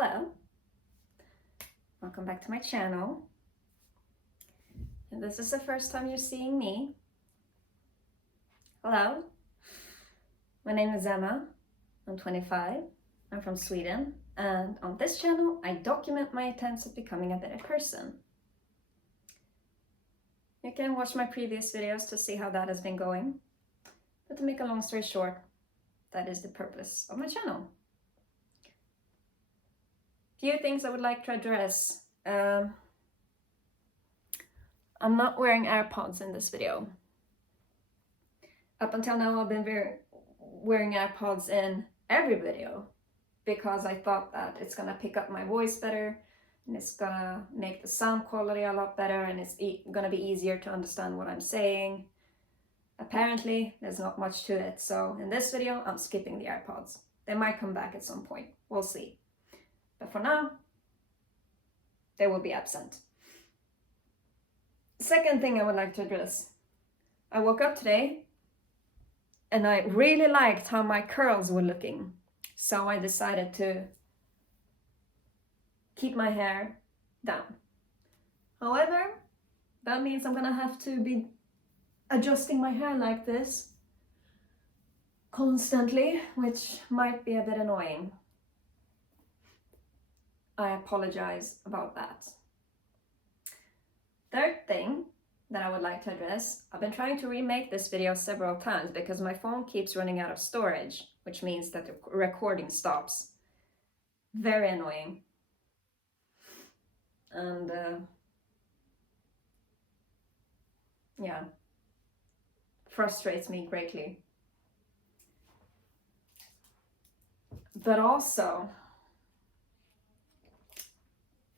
Hello, welcome back to my channel. If this is the first time you're seeing me, hello, my name is Emma, I'm 25, I'm from Sweden, and on this channel I document my attempts at becoming a better person. You can watch my previous videos to see how that has been going, but to make a long story short, that is the purpose of my channel. Few things I would like to address. I'm not wearing AirPods in this video. Up until now I've been wearing AirPods in every video because I thought that it's gonna pick up my voice better and it's gonna make the sound quality a lot better and it's gonna be easier to understand what I'm saying. Apparently there's not much to it, so in this video I'm skipping the AirPods. They might come back at some point, we'll see. But for now, they will be absent. Second thing I would like to address. I woke up today and I really liked how my curls were looking. So I decided to keep my hair down. However, that means I'm gonna have to be adjusting my hair like this constantly, which might be a bit annoying. I apologize about that. Third thing that I would like to address, I've been trying to remake this video several times because my phone keeps running out of storage, which means that the recording stops. Very annoying. And yeah, frustrates me greatly. But also,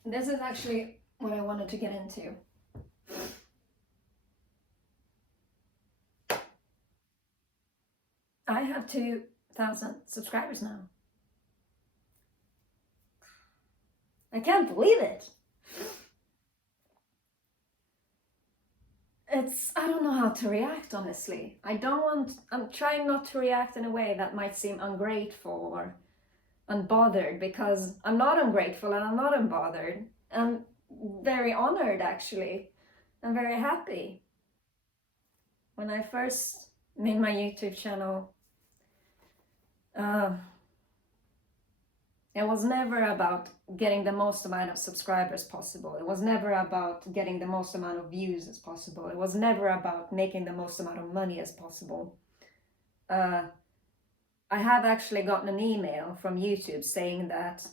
this is actually what I wanted to get into. I have 2,000 subscribers now. I can't believe it. I don't know how to react, honestly. I'm trying not to react in a way that might seem ungrateful or unbothered, because I'm not ungrateful and I'm not unbothered. I'm very honored, actually. I'm very happy. When I first made my YouTube channel, it was never about getting the most amount of subscribers possible. It was never about getting the most amount of views as possible. It was never about making the most amount of money as possible. I have actually gotten an email from YouTube saying that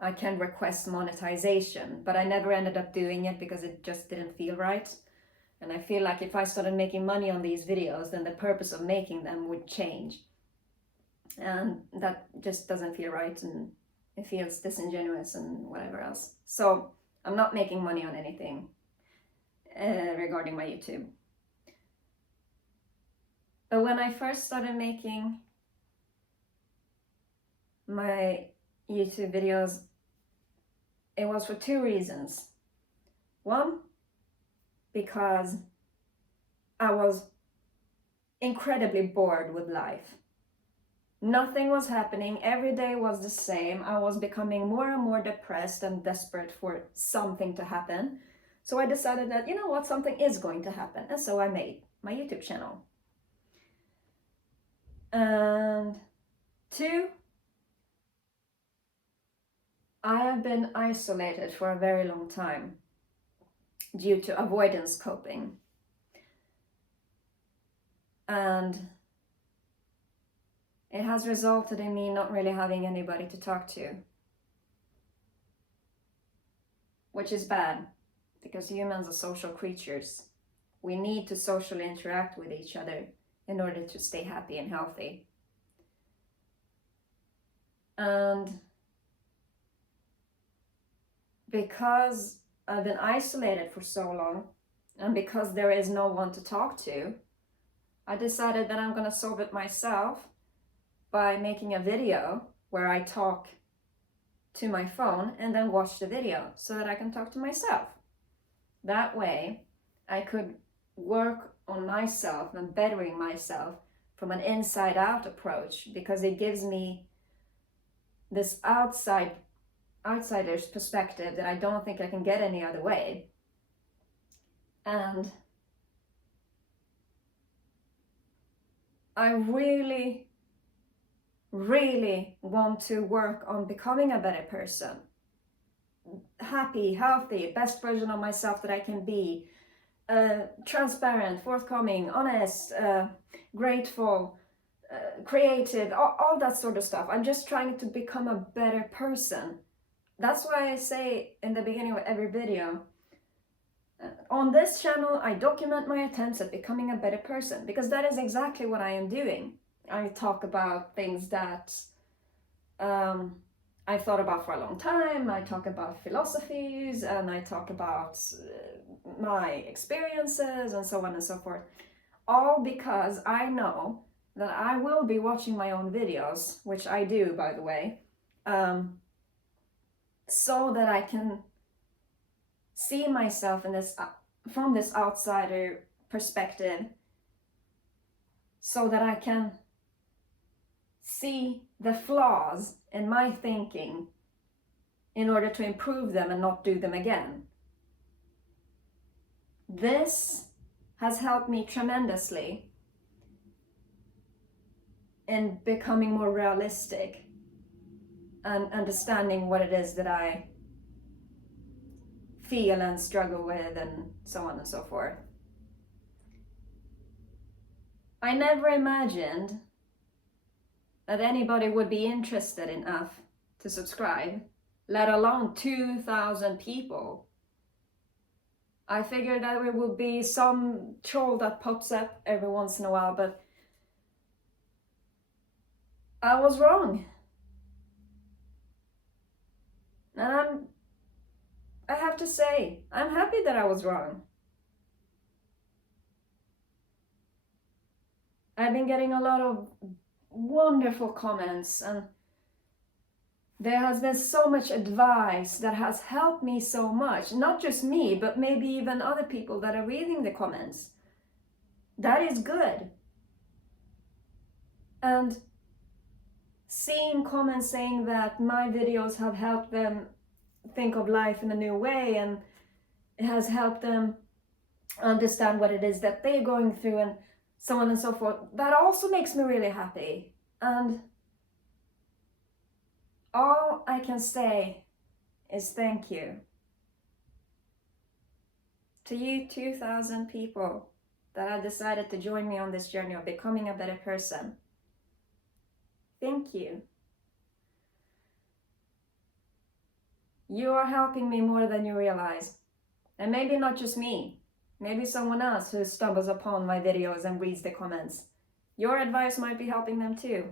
I can request monetization, but I never ended up doing it because it just didn't feel right. And I feel like if I started making money on these videos, then the purpose of making them would change. And that just doesn't feel right, and it feels disingenuous and whatever else. So I'm not making money on anything regarding my YouTube. But when I first started making my YouTube videos, it was for two reasons. One, because I was incredibly bored with life. Nothing was happening, every day was the same. I was becoming more and more depressed and desperate for something to happen. So I decided that, you know what, something is going to happen. And so I made my YouTube channel. And two, I have been isolated for a very long time due to avoidance coping. And it has resulted in me not really having anybody to talk to. Which is bad, because humans are social creatures. We need to socially interact with each other in order to stay happy and healthy. And because I've been isolated for so long, and because there is no one to talk to, I decided that I'm gonna solve it myself by making a video where I talk to my phone and then watch the video so that I can talk to myself. That way I could work on myself and bettering myself from an inside out approach, because it gives me this outside outsider's perspective that I don't think I can get any other way. And I really, really want to work on becoming a better person. Happy, healthy, best version of myself that I can be. Transparent, forthcoming, honest, grateful, creative, all that sort of stuff. I'm just trying to become a better person. That's why I say in the beginning of every video, on this channel, I document my attempts at becoming a better person, because that is exactly what I am doing. I talk about things that I've thought about for a long time. I talk about philosophies, and I talk about my experiences and so on and so forth. All because I know that I will be watching my own videos, which I do, by the way, so that I can see myself in this from this outsider perspective, so that I can see the flaws in my thinking in order to improve them and not do them again. This has helped me tremendously in becoming more realistic and understanding what it is that I feel and struggle with, and so on and so forth. I never imagined that anybody would be interested enough to subscribe, let alone 2,000 people. I figured that it would be some troll that pops up every once in a while, but I was wrong. And I have to say, I'm happy that I was wrong. I've been getting a lot of wonderful comments, and there has been so much advice that has helped me so much. Not just me, but maybe even other people that are reading the comments. That is good. And seeing comments saying that my videos have helped them think of life in a new way, and it has helped them understand what it is that they're going through, and so on and so forth, that also makes me really happy. And all I can say is thank you to you 2,000 people that have decided to join me on this journey of becoming a better person. Thank you. You are helping me more than you realize. And maybe not just me, maybe someone else who stumbles upon my videos and reads the comments. Your advice might be helping them too.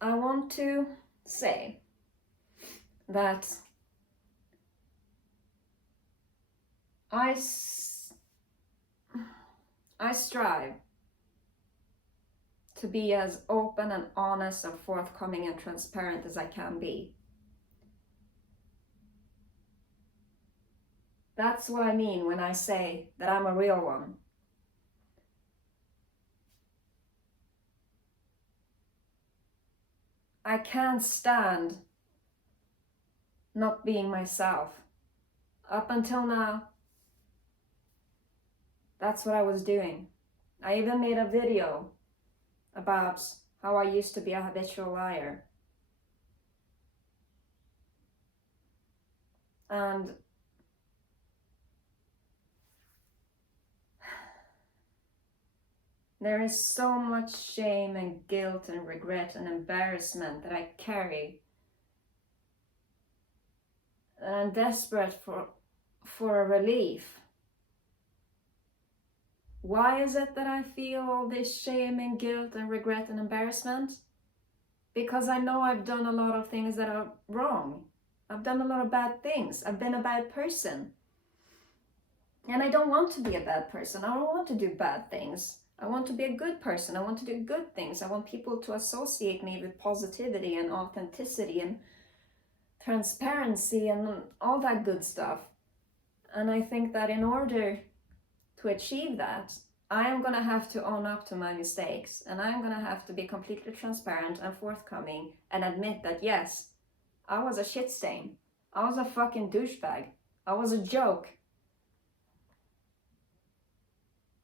I want to say that I strive to be as open and honest and forthcoming and transparent as I can be. That's what I mean when I say that I'm a real one. I can't stand not being myself. Up until now, that's what I was doing. I even made a video about how I used to be a habitual liar. And there is so much shame and guilt and regret and embarrassment that I carry. And I'm desperate for a relief. Why is it that I feel all this shame and guilt and regret and embarrassment? Because I know I've done a lot of things that are wrong. I've done a lot of bad things. I've been a bad person. And I don't want to be a bad person. I don't want to do bad things. I want to be a good person. I want to do good things. I want people to associate me with positivity and authenticity and transparency and all that good stuff. And I think that in order to achieve that, I am gonna have to own up to my mistakes, and I'm gonna have to be completely transparent and forthcoming and admit that yes, I was a shit stain. I was a fucking douchebag. I was a joke.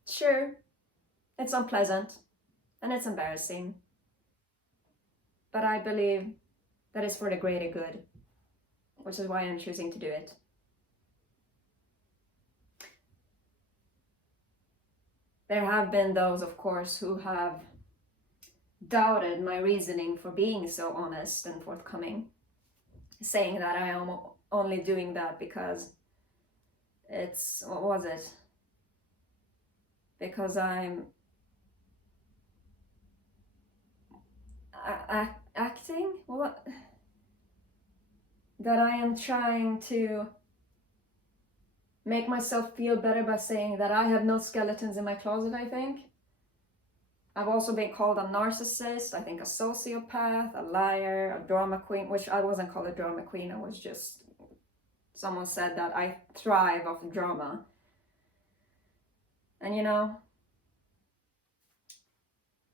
Sure, it's unpleasant and it's embarrassing, but I believe that it's for the greater good, which is why I'm choosing to do it. There have been those, of course, who have doubted my reasoning for being so honest and forthcoming, saying that I am only doing that because it's, what was it? Because I'm acting? What? That I am trying to make myself feel better by saying that I have no skeletons in my closet, I think. I've also been called a narcissist, I think a sociopath, a liar, a drama queen, which I wasn't called a drama queen, I was just, someone said that I thrive off drama. And you know,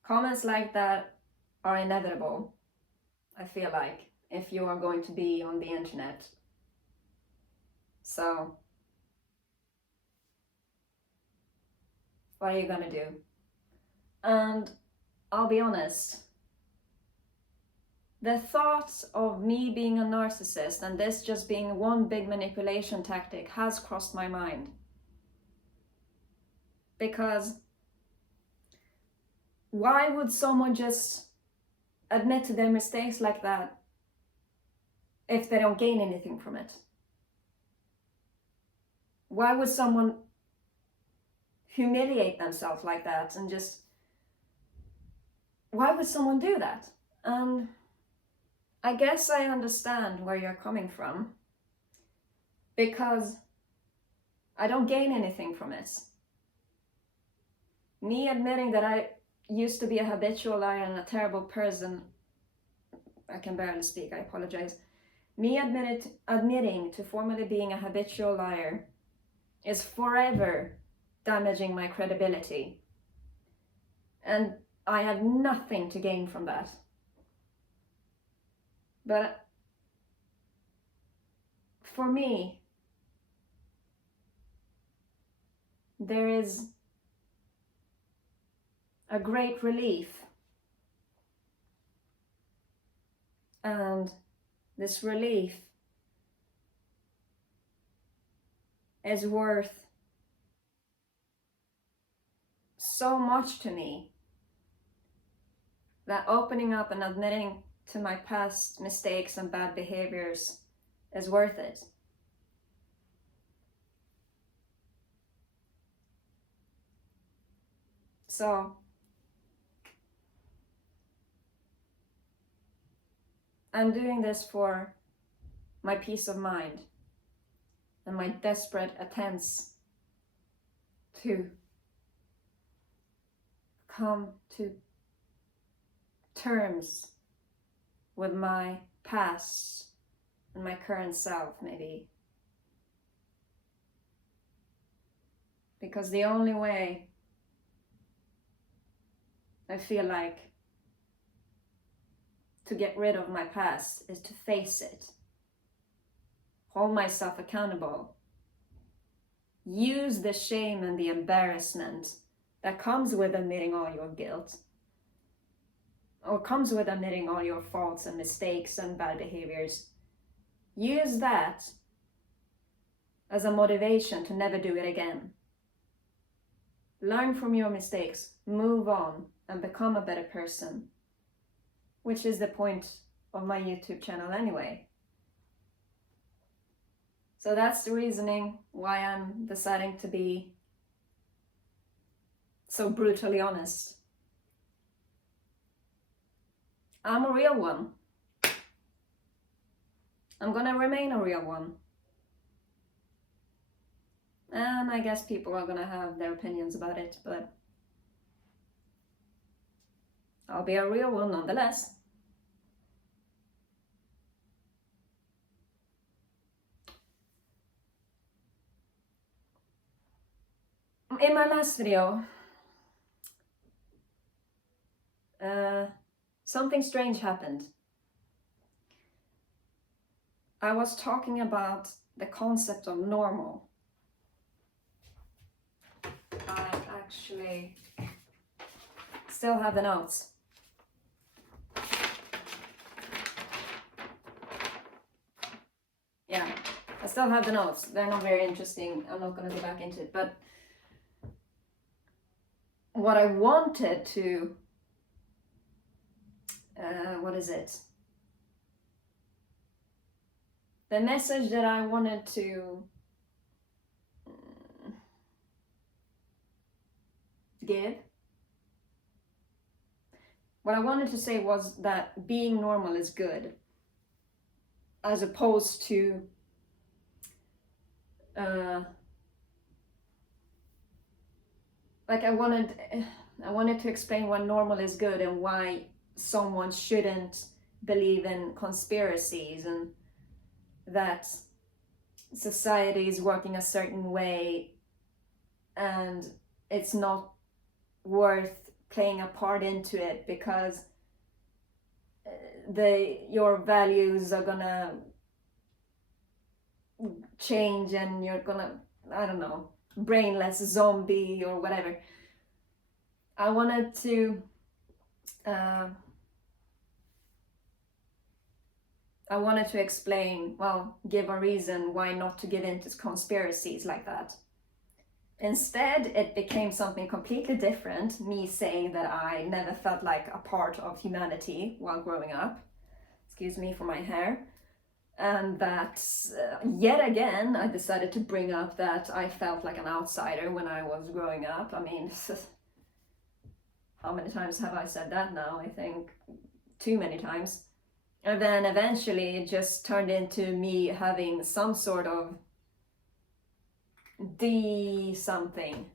comments like that are inevitable, I feel like, if you are going to be on the internet. So, what are you gonna do? And I'll be honest, the thought of me being a narcissist and this just being one big manipulation tactic has crossed my mind. Because why would someone just admit to their mistakes like that if they don't gain anything from it? Why would someone humiliate themselves like that and just, why would someone do that? And I guess I understand where you're coming from, because I don't gain anything from it. Me admitting that I used to be a habitual liar and a terrible person, I can barely speak, I apologize. Me admitting to formally being a habitual liar is forever damaging my credibility. And I have nothing to gain from that. But for me, there is a great relief. And this relief is worth so much to me that opening up and admitting to my past mistakes and bad behaviors is worth it. So, I'm doing this for my peace of mind and my desperate attempts to come to terms with my past and my current self, maybe. Because the only way I feel like to get rid of my past is to face it, hold myself accountable, use the shame and the embarrassment that comes with admitting all your guilt, or comes with admitting all your faults and mistakes and bad behaviors. Use that as a motivation to never do it again. Learn from your mistakes, move on, and become a better person, which is the point of my YouTube channel anyway. So that's the reasoning why I'm deciding to be so brutally honest. I'm a real one. I'm gonna remain a real one. And I guess people are gonna have their opinions about it, but I'll be a real one nonetheless. In my last video, something strange happened. I was talking about the concept of normal. I actually still have the notes. Yeah, I still have the notes. They're not very interesting. I'm not going to go back into it. But what I wanted to, what is it? The message that I wanted to give, what I wanted to say was that being normal is good, as opposed to like I wanted to explain why normal is good and why someone shouldn't believe in conspiracies and that society is working a certain way and it's not worth playing a part into it because your values are gonna change and you're gonna, I don't know, brainless zombie or whatever. I wanted to explain, well, give a reason why not to give into conspiracies like that. Instead, it became something completely different, me saying that I never felt like a part of humanity while growing up. Excuse me for my hair. And that yet again, I decided to bring up that I felt like an outsider when I was growing up. I mean, how many times have I said that now? I think too many times. And then eventually it just turned into me having some sort of something.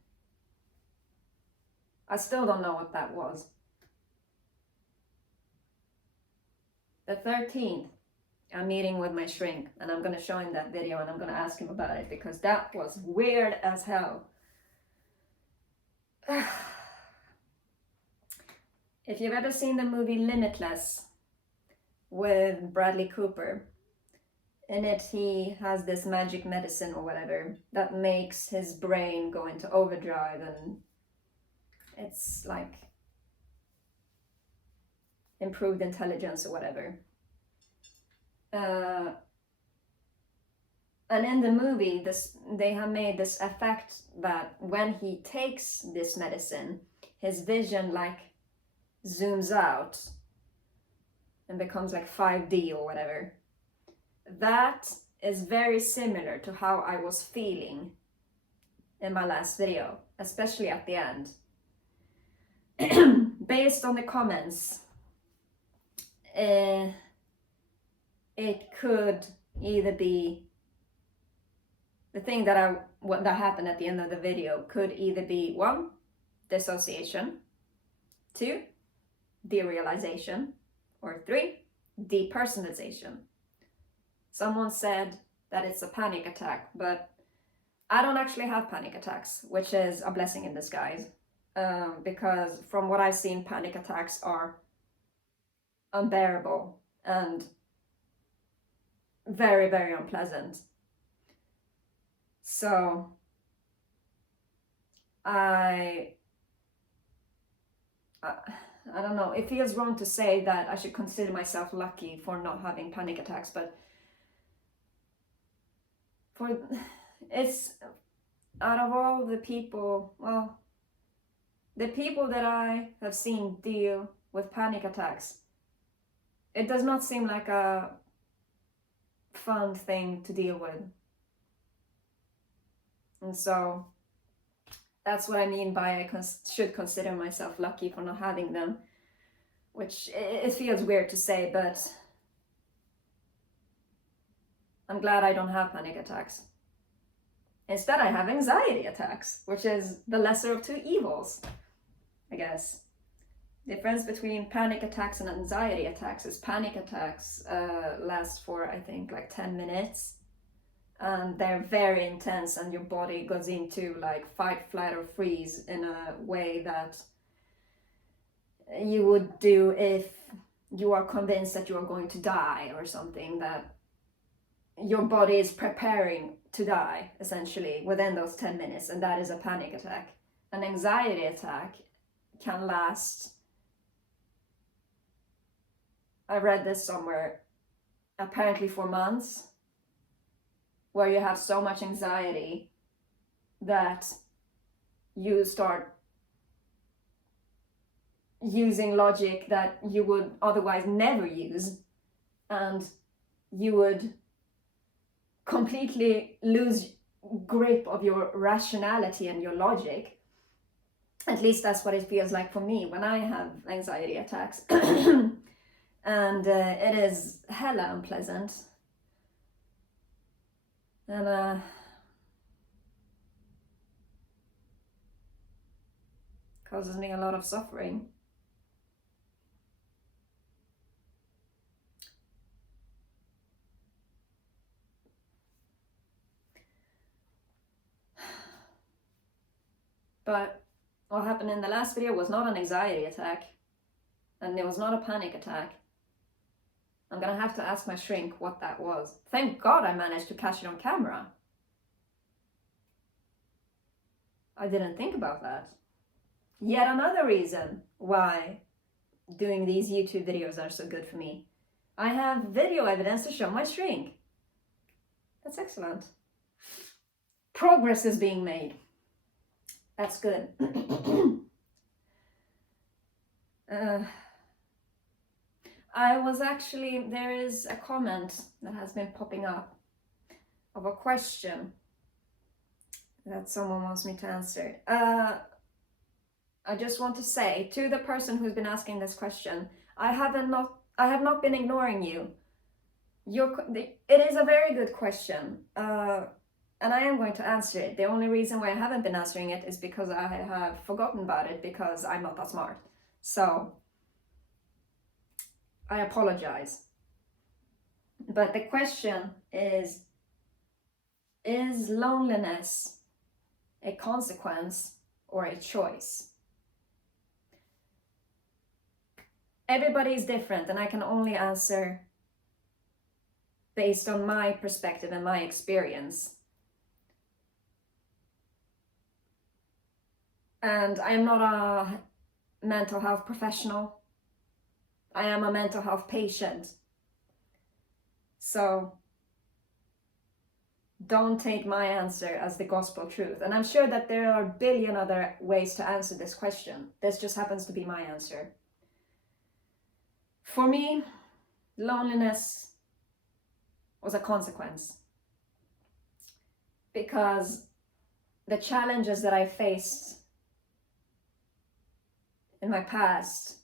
I still don't know what that was. The 13th, I'm meeting with my shrink and I'm going to show him that video and I'm going to ask him about it because that was weird as hell. If you've ever seen the movie Limitless with Bradley Cooper, in it he has this magic medicine or whatever that makes his brain go into overdrive and it's like improved intelligence or whatever. And in the movie, they have made this effect that when he takes this medicine, his vision like zooms out and becomes like 5D or whatever. That is very similar to how I was feeling in my last video, especially at the end. Based on the comments, it could either be the thing that happened at the end of the video could either be 1, dissociation, 2, derealization, or 3, depersonalization. Someone said that it's a panic attack, but I don't actually have panic attacks, which is a blessing in disguise, because from what I've seen, panic attacks are unbearable and very, very unpleasant. So I don't know, it feels wrong to say that I should consider myself lucky for not having panic attacks, but it's out of all the people, well, the people that I have seen deal with panic attacks, it does not seem like a fun thing to deal with. And so that's what I mean by I should consider myself lucky for not having them, which it feels weird to say, but I'm glad I don't have panic attacks. Instead, I have anxiety attacks, which is the lesser of two evils, I guess. The difference between panic attacks and anxiety attacks is panic attacks last for, I think, like 10 minutes. And they're very intense and your body goes into like fight, flight, or freeze in a way that you would do if you are convinced that you are going to die or something, that your body is preparing to die essentially within those 10 minutes, and that is a panic attack. An anxiety attack can last, I read this somewhere, apparently for months, where you have so much anxiety that you start using logic that you would otherwise never use, and you would completely lose grip of your rationality and your logic. At least that's what it feels like for me when I have anxiety attacks. And it is hella unpleasant, and causes me a lot of suffering. But what happened in the last video was not an anxiety attack, and it was not a panic attack. I'm gonna have to ask my shrink what that was. Thank God I managed to catch it on camera. I didn't think about that. Yet another reason why doing these YouTube videos are so good for me. I have video evidence to show my shrink. That's excellent. Progress is being made. That's good. There is a comment that has been popping up of a question that someone wants me to answer. I just want to say to the person who's been asking this question, I have not been ignoring you. It is a very good question, and I am going to answer it. The only reason why I haven't been answering it is because I have forgotten about it, because I'm not that smart. So I apologize. But the question is loneliness a consequence or a choice? Everybody is different, and I can only answer based on my perspective and my experience. And I am not a mental health professional. I am a mental health patient. So don't take my answer as the gospel truth. And I'm sure that there are a billion other ways to answer this question. This just happens to be my answer. For me, loneliness was a consequence, because the challenges that I faced in my past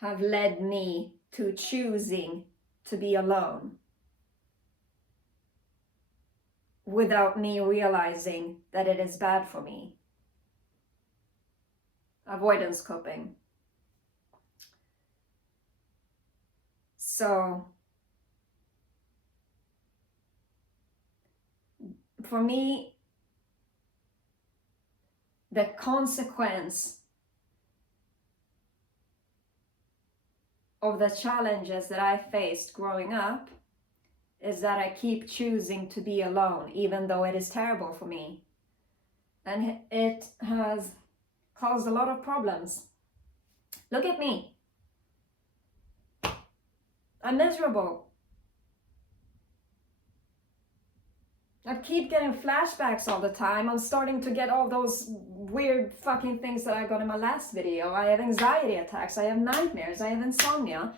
have led me to choosing to be alone without me realizing that it is bad for me. Avoidance coping. So for me, the consequence of the challenges that I faced growing up is that I keep choosing to be alone, even though it is terrible for me. And it has caused a lot of problems. Look at me. I'm miserable. I keep getting flashbacks all the time. I'm starting to get all those weird fucking things that I got in my last video. I have anxiety attacks, I have nightmares, I have insomnia.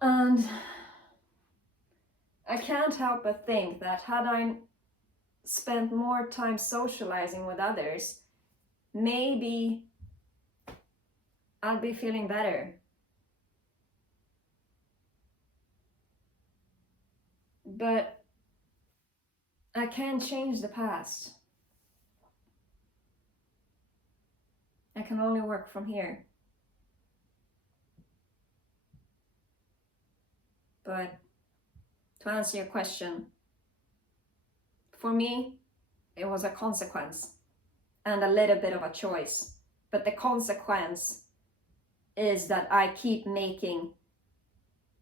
And I can't help but think that had I spent more time socializing with others, maybe I'd be feeling better. But I can't change the past. I can only work from here. But to answer your question, for me, it was a consequence and a little bit of a choice. but the consequence is that I keep making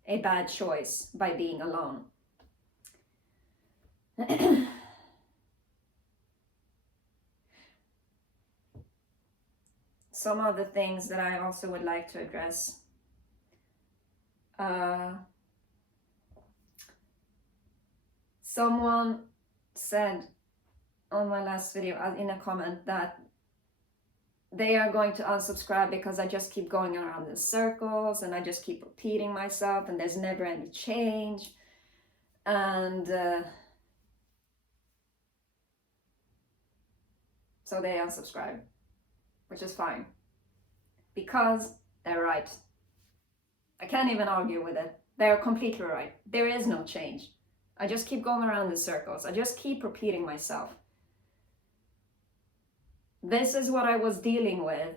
a bad choice by being alone. Some other things that I also would like to address. Someone said on my last video in a comment that they are going to unsubscribe because I just keep going around in circles and I just keep repeating myself and there's never any change. And so they unsubscribe, which is fine because they're right. I can't even argue with it. They're completely right. There is no change. I just keep going around in circles. I just keep repeating myself. This is what I was dealing with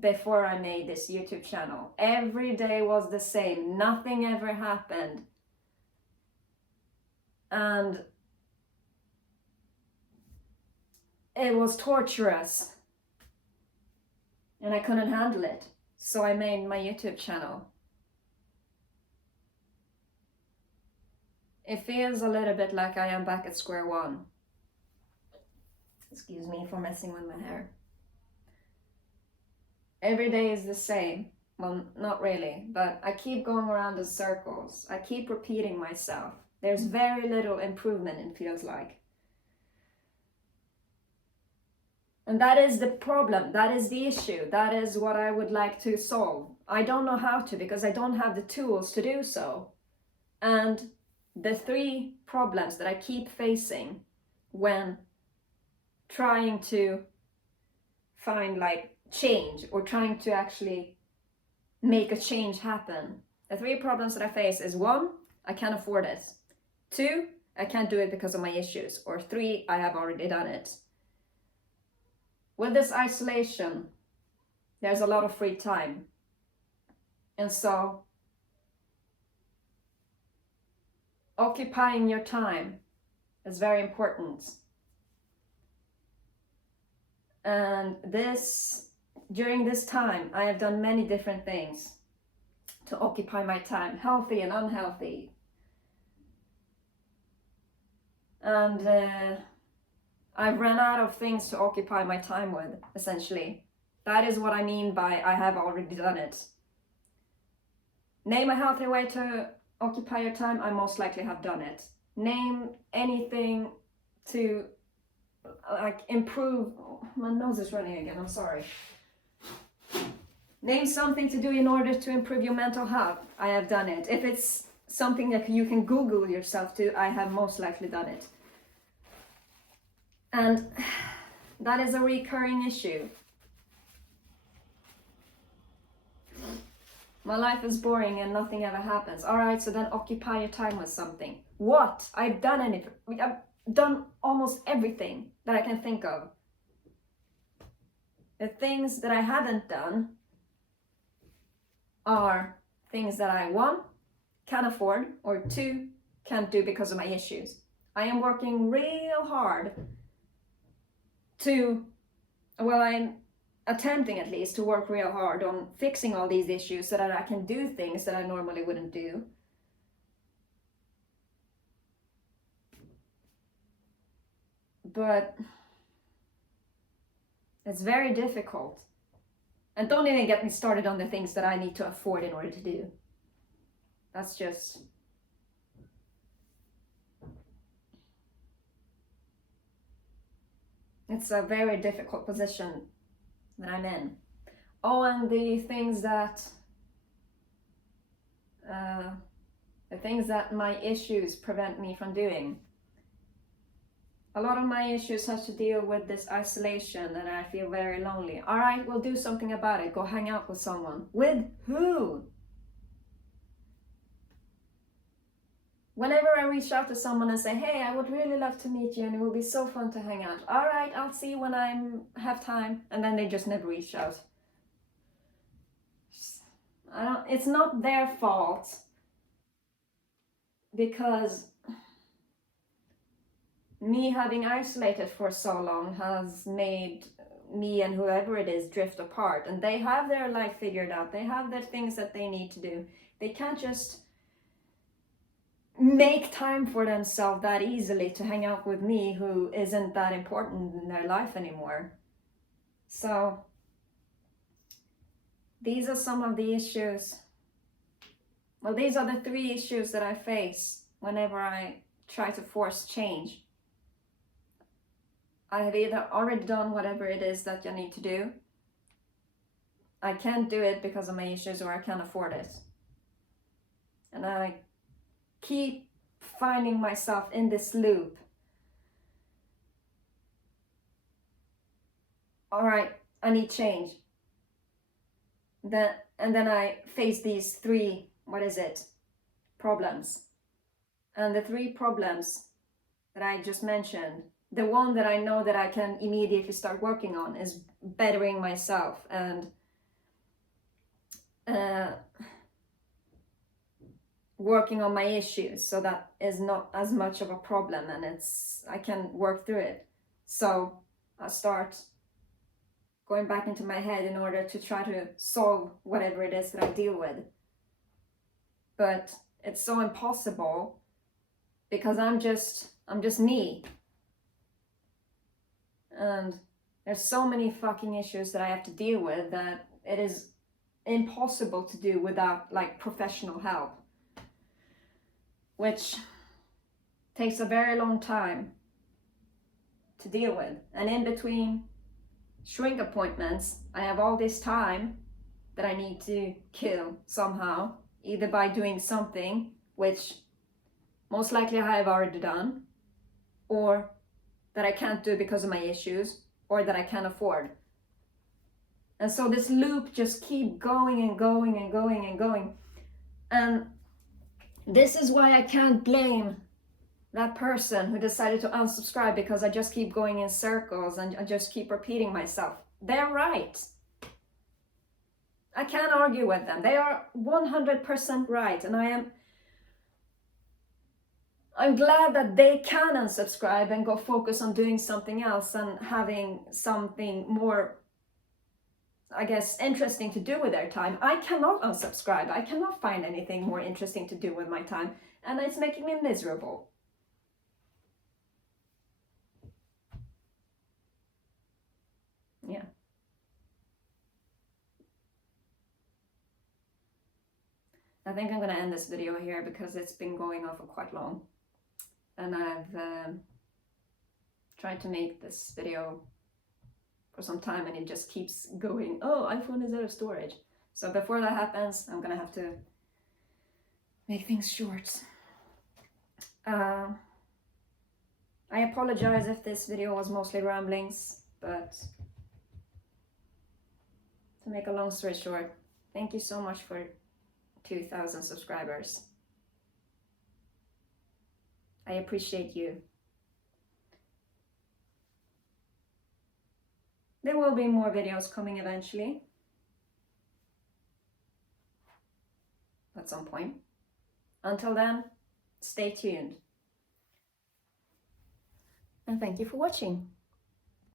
before I made this YouTube channel. Every day was the same. Nothing ever happened. And it was torturous. And I couldn't handle it. So I made my YouTube channel. It feels a little bit like I am back at square one. Excuse me for messing with my hair. Every day is the same. Well, not really, but I keep going around in circles. I keep repeating myself. There's very little improvement, it feels like. And that is the problem. That is the issue. That is what I would like to solve. I don't know how to because I don't have the tools to do so. And the three problems that I keep facing when trying to find like change or trying to actually make a change happen. The three problems that I face is 1, I can't afford it. 2, I can't do it because of my issues. Or 3, I have already done it. With this isolation, there's a lot of free time. And so occupying your time is very important. And during this time, I have done many different things to occupy my time, healthy and unhealthy. And I've run out of things to occupy my time with, essentially. That is what I mean by I have already done it. Name a healthy way to occupy your time, I most likely have done it. Name anything to like improve. Oh, my nose is running again, I'm sorry. Name something to do in order to improve your mental health. I have done it. If it's something that you can Google yourself to, I have most likely done it. And that is a recurring issue. My life is boring and nothing ever happens. All right, so then occupy your time with something. What? I've done almost everything that I can think of. The things that I haven't done are things that I, 1, can't afford, or 2, can't do because of my issues. I am working real hard I'm attempting at least to work real hard on fixing all these issues so that I can do things that I normally wouldn't do. But it's very difficult. And don't even get me started on the things that I need to afford in order to do. That's just... It's a very difficult position that I'm in. Oh, and the things that my issues prevent me from doing. A lot of my issues have to deal with this isolation and I feel very lonely. All right, we'll do something about it. Go hang out with someone. With who? Whenever I reach out to someone and say, hey, I would really love to meet you and it will be so fun to hang out. All right, I'll see you when I have time. And then they just never reach out. It's not their fault. Because me having isolated for so long has made me and whoever it is drift apart, and they have their life figured out. They have their things that they need to do. They can't just make time for themselves that easily to hang out with me, who isn't that important in their life anymore. So these are some of the issues. Well, these are the 3 issues that I face whenever I try to force change. I have either already done whatever it is that I need to do, I can't do it because of my issues, or I can't afford it. And I keep finding myself in this loop. All right, I need change. And then I face these 3, problems. And the 3 problems that I just mentioned, the one that I know that I can immediately start working on is bettering myself and working on my issues, so that is not as much of a problem, and I can work through it. So I start going back into my head in order to try to solve whatever it is that I deal with. But it's so impossible because I'm just me. And there's so many fucking issues that I have to deal with that it is impossible to do without like professional help, which takes a very long time to deal with. And in between shrink appointments, I have all this time that I need to kill somehow, either by doing something, which most likely I have already done, or that I can't do because of my issues, or that I can't afford. And so this loop just keeps going and going and going and going. And this is why I can't blame that person who decided to unsubscribe, because I just keep going in circles and I just keep repeating myself. They're right. I can't argue with them. They are 100% right. And I'm glad that they can unsubscribe and go focus on doing something else and having something more, I guess, interesting to do with their time. I cannot unsubscribe. I cannot find anything more interesting to do with my time, and it's making me miserable. Yeah. I think I'm going to end this video here because it's been going on for quite long. And I've tried to make this video for some time and it just keeps going, oh, iPhone is out of storage. So before that happens, I'm going to have to make things short. I apologize if this video was mostly ramblings, but to make a long story short, thank you so much for 2,000 subscribers. I appreciate you. There will be more videos coming eventually. At some point. Until then, stay tuned. And thank you for watching.